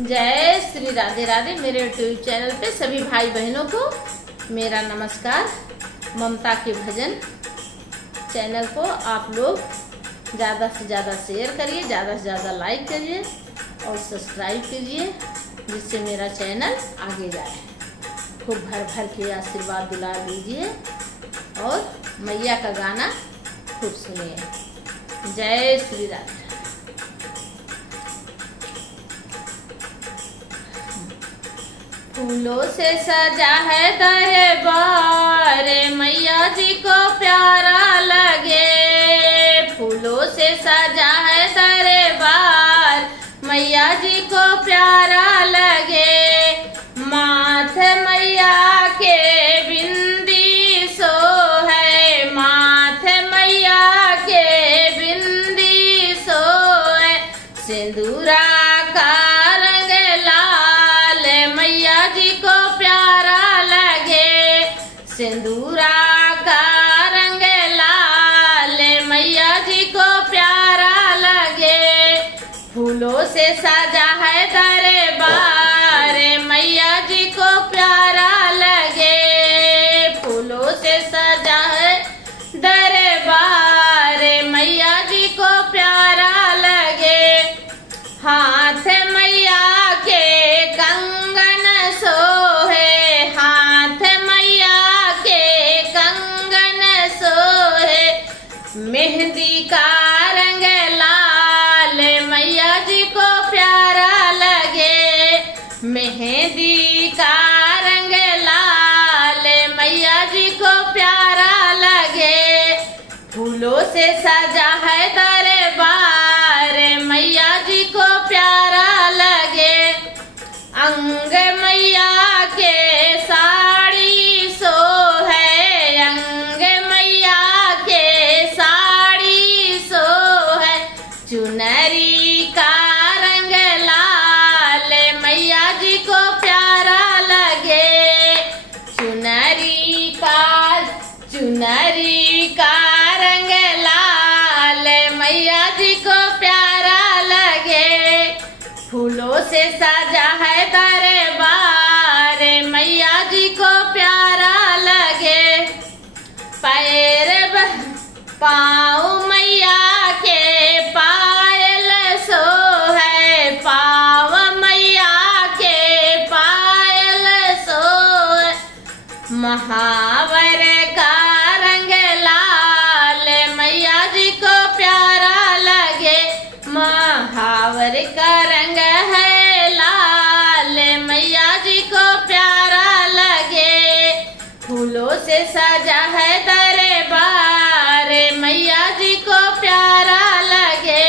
जय श्री राधे राधे। मेरे YouTube channel पे सभी भाई बहनों को मेरा नमस्कार। ममता के भजन चैनल को आप लोग ज़्यादा से ज़्यादा शेयर करिए, ज़्यादा से ज़्यादा लाइक करिए और सब्सक्राइब कीजिए, जिससे मेरा चैनल आगे जाए। खूब भर भर के आशीर्वाद दिला दीजिए और मैया का गाना खूब सुनिए। जय श्री राधे। फूलों से सजा है दरबार, मैया जी को प्यारा लगे। फूलों से सजा है दरबार, मैया जी को प्यारा लगे। माथे मैया के बिंदी सो है, माथे मैया के बिंदी सो है। सिंदूरा का सिंदूरा का रंग लाल, मैया जी को प्यारा लगे। फूलों से सजा है दरबार, मैया जी को प्यारा लगे। फूलों से सजा है दरबार, मैया जी को प्यारा लगे। हाथ मैया के कंगन सोहे, हाथ मेहंदी का रंग लाल, मैया जी को प्यारा लगे। मेहंदी का रंग लाल, मैया जी को प्यारा लगे। फूलों से सजा है दरबार, मैया जी को प्यारा लगे। अंग मैया के साड़ी सो है, अंग मैया के साड़ी सो है। चुनरी का रंग लाल, मैया जी को प्यारा लगे। चुनरी का रंग लाल, मैया जी को प्यारा लगे। फूलों से सजा है दरबार, मैया जी को प्यारा लगे। पैर पाँव मैया के पायल सो है, पाँव मैया के पायल सो है। महावर का रंग लाल, मैया जी को प्यारा लगे। महावर का रंग है लाल, मैया जी को प्यारा लगे। फूलों से सजा है दरबार, मैया जी को प्यारा लगे।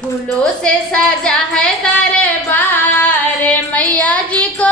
फूलों से सजा है दरबार, मैया जी को